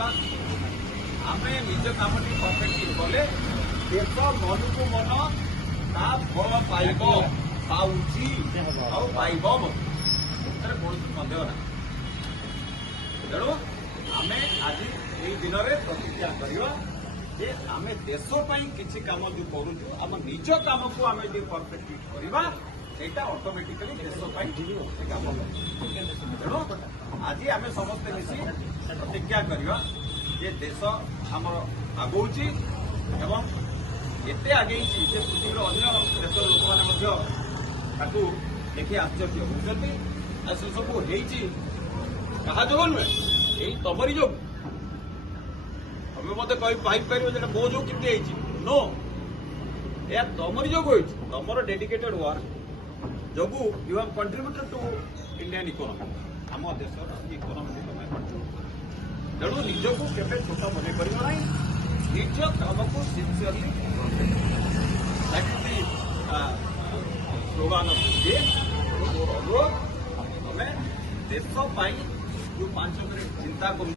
କରିବା ଆମେ ନିଜ କାମଟି ପରଫେକ୍ଟଲି କଲେ ଦେଶ ମନକୁ ମନ ତା ଫଳ ପାଇବ ପାଉଛି ଆଉ ପାଇବ ଏଥିରେ କୌଣସି ସନ୍ଦେହ ନାହିଁ। ତେଣୁ ଆମେ ଆଜି ଏଇ ଦିନରେ ପ୍ରତିଜ୍ଞା କରିବା ଯେ ଆମେ ଦେଶ ପାଇଁ କିଛି କାମ ଯୋଉ କରୁଛୁ ଆମ ନିଜ କାମକୁ ଆମେ ଯଦି ପରଫେକ୍ଟଲି କରିବା ସେଇଟା ଅଟୋମେଟିକାଲି ଦେଶ ପାଇଁ ସେ କାମ ତେଣୁ ଆଜି ଆମେ ସମସ୍ତେ ମିଶି ପ୍ରତିଜ୍ଞା କରିବା ଯେ ଦେଶ ଆମର ଆଗଉଛି ଏବଂ ଏତେ ଆଗେଇଛି ଯେ ପୃଥିବୀର ଅନ୍ୟ ଦେଶର ଲୋକମାନେ ମଧ୍ୟ ତାକୁ ଦେଖି ଆଶ୍ଚର୍ଯ୍ୟ ହେଉଛନ୍ତି। ଆଉ ସେ ସବୁ ହେଇଛି କାହା ଯୋଗୁଁ ନୁହେଁ, ଏଇ ତମରି ଯୋଗୁଁ। ତମେ ମତେ କହିପାରିବ ଯେ ମୋ ଯୋଗୁଁ କେମିତି ହେଇଛି? ନୋ, ଏହା ତମରି ଯୋଗୁଁ ହେଇଛି। ତମର ଡେଡିକେଟେଡ୍ ୱାର୍କ ଯୋଗୁଁ you have contributed to Indian economy. ଆମ ଦେଶର ଇକୋନୋମିକୁ ତମେ ତେଣୁ ନିଜକୁ କେବେ ଛୋଟ ମନେ କରିବ ନାହିଁ, ନିଜ କାମକୁ ସିନ୍ସିୟରଲି ସ୍ଲୋଗାନ ଦିଏ ଅନୁରୋଧ ତମେ ଦେଶ ପାଇଁ ଯୋଉ 5 ମିନିଟ୍ ଚିନ୍ତା କରୁ